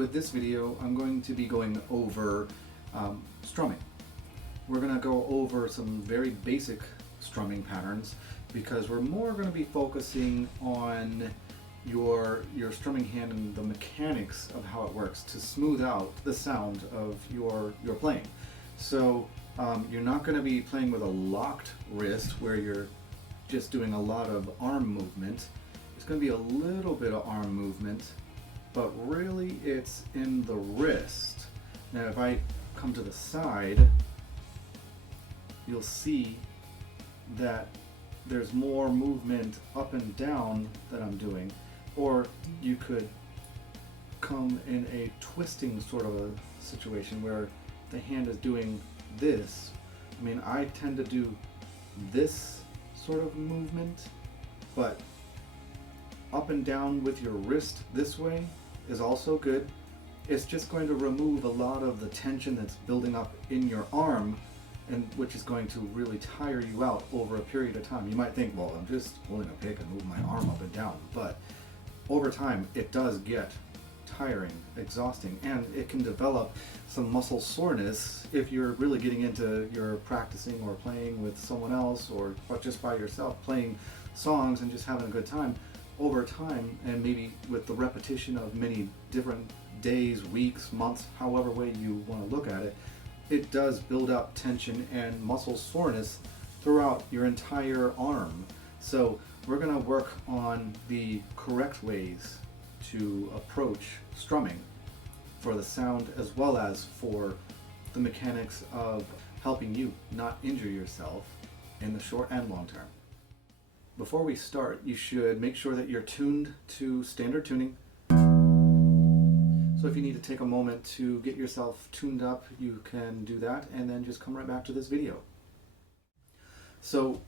with this video, I'm going to be going over strumming. We're going to go over some very basic strumming patterns because we're more going to be focusing on your strumming hand and the mechanics of how it works to smooth out the sound of your playing. So you're not going to be playing with a locked wrist where you're just doing a lot of arm movement. It's going to be a little bit of arm movement, but really it's in the wrist. Now if I come to the side, you'll see that there's more movement up and down that I'm doing. Or you could come in a twisting sort of a situation where the hand is doing this. I mean, I tend to do this sort of movement, but up and down with your wrist this way is also good. It's just going to remove a lot of the tension that's building up in your arm, and which is going to really tire you out over a period of time. You might think, well, I'm just holding a pick and move my arm up and down, but over time it does get tiring, exhausting, and it can develop some muscle soreness if you're really getting into your practicing or playing with someone else or just by yourself playing songs and just having a good time. Over time, and maybe with the repetition of many different days, weeks, months, however way you want to look at it, it does build up tension and muscle soreness throughout your entire arm. So we're going to work on the correct ways to approach strumming for the sound as well as for the mechanics of helping you not injure yourself in the short and long term. Before we start, you should make sure that you're tuned to standard tuning. So if you need to take a moment to get yourself tuned up, you can do that and then just come right back to this video. So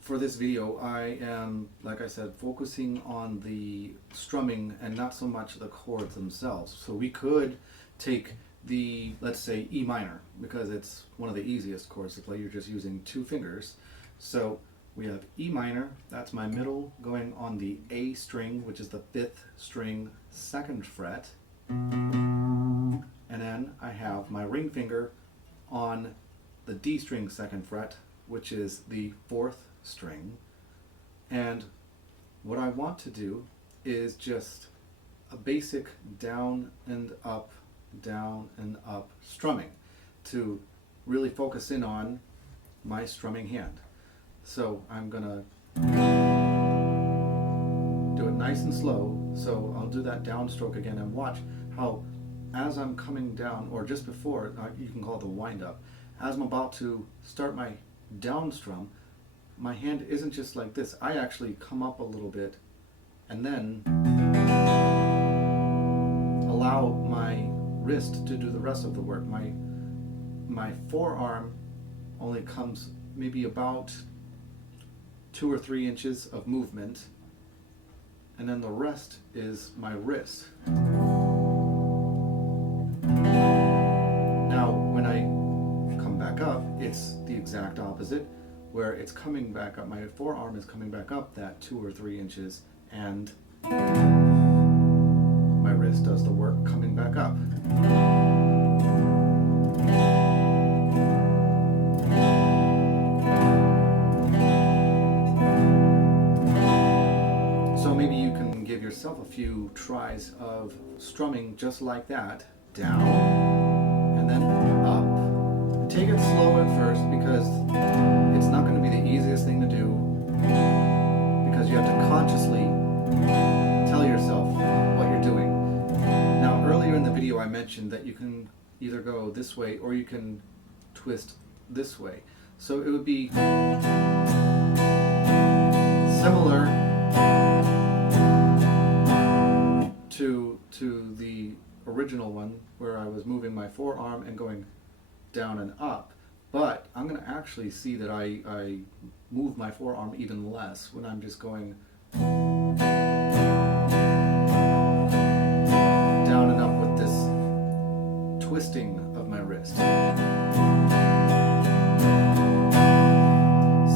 for this video, I am, like I said, focusing on the strumming and not so much the chords themselves. So we could take the, let's say, E minor, because it's one of the easiest chords to play. You're just using two fingers. So we have E minor, that's my middle, going on the A string, which is the 5th string, 2nd fret. And then I have my ring finger on the D string 2nd fret, which is the 4th string. And what I want to do is just a basic down and up strumming to really focus in on my strumming hand. So I'm gonna do it nice and slow. So I'll do that downstroke again and watch how as I'm coming down, or just before, you can call it the wind up, as I'm about to start my down strum, my hand isn't just like this. I actually come up a little bit and then allow my wrist to do the rest of the work. My forearm only comes maybe about 2 or 3 inches of movement, and then the rest is my wrist. Now when I come back up, it's the exact opposite, where it's coming back up, my forearm is coming back up that 2 or 3 inches, and my wrist does the work coming back up. So maybe you can give yourself a few tries of strumming just like that, down and then up. Take it slow at first because it's not going to be the easiest thing to do, because you have to consciously tell yourself what you're doing. Now earlier in the video I mentioned that you can either go this way or you can twist this way. So it would be similar to the original one where I was moving my forearm and going down and up, but I'm going to actually see that I move my forearm even less when I'm just going down and up with this twisting of my wrist.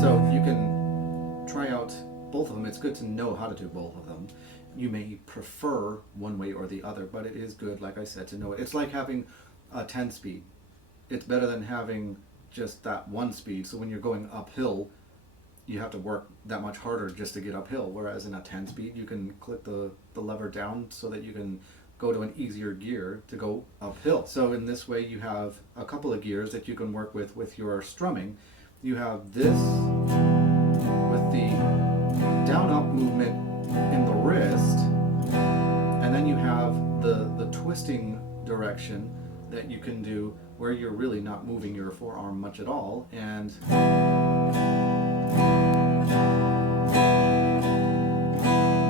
So you can try out both of them. It's it's good to know how to do both of them. You may prefer one way or the other, but it is good, like I said, to know it. It's like having a 10 speed. It's better than having just that one speed. So when you're going uphill, you have to work that much harder just to get uphill. Whereas in a 10 speed, you can click the lever down so that you can go to an easier gear to go uphill. So in this way, you have a couple of gears that you can work with your strumming. You have this with the down up movement in the wrist, and then you have the twisting direction that you can do where you're really not moving your forearm much at all, and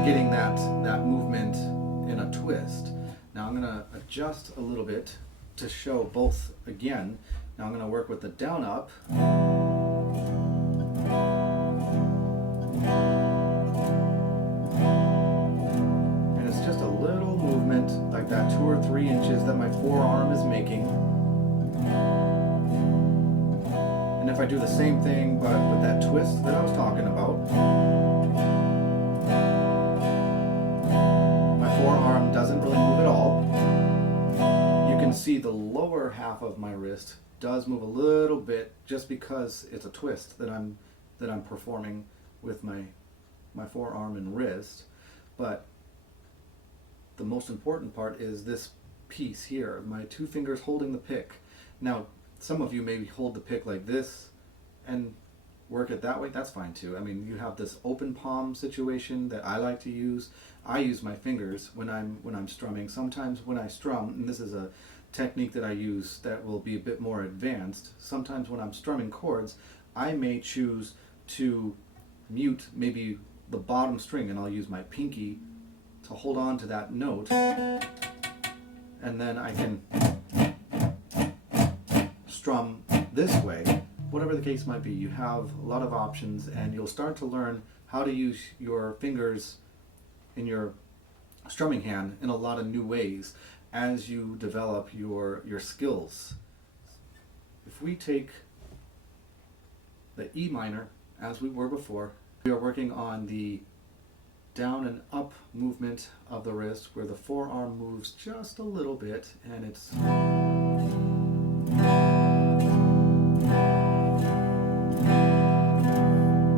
getting that movement in a twist. Now I'm going to adjust a little bit to show both again. Now I'm going to work with the down up. And it's just a little movement like that 2 or 3 inches that my forearm is making. And if I do the same thing but with that twist that I was talking about, my forearm doesn't really move at all. You can see the lower half of my wrist does move a little bit just because it's a twist that I'm performing with my forearm and wrist. But the most important part is this piece here, my 2 fingers holding the pick. Now, some of you maybe hold the pick like this and work it that way. That's fine too. I mean, you have this open palm situation that I like to use. I use my fingers when I'm strumming. Sometimes when I strum, and this is a technique that I use that will be a bit more advanced, sometimes when I'm strumming chords, I may choose to mute maybe the bottom string, and I'll use my pinky to hold on to that note, and then I can strum this way. Whatever the case might be, you have a lot of options, and you'll start to learn how to use your fingers in your strumming hand in a lot of new ways as you develop your skills. If we take the E minor as we were before, we are working on the down and up movement of the wrist where the forearm moves just a little bit, and it's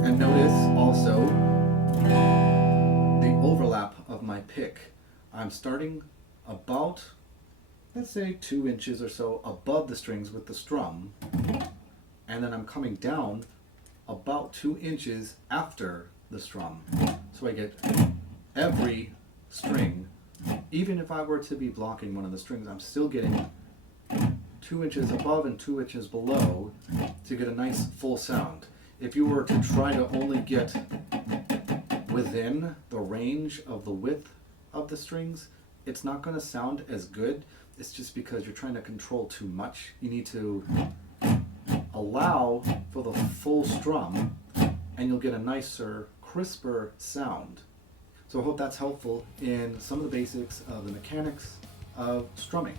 and notice also the overlap of my pick. I'm starting about, let's say, 2 inches or so above the strings with the strum, and then I'm coming down about 2 inches after the strum. So I get every string, even if I were to be blocking one of the strings, I'm still getting 2 inches above and 2 inches below to get a nice full sound. If you were to try to only get within the range of the width of the strings, it's not going to sound as good. It's just because you're trying to control too much. You need to allow for the full strum, and you'll get a nicer, crisper sound. So I hope that's helpful in some of the basics of the mechanics of strumming.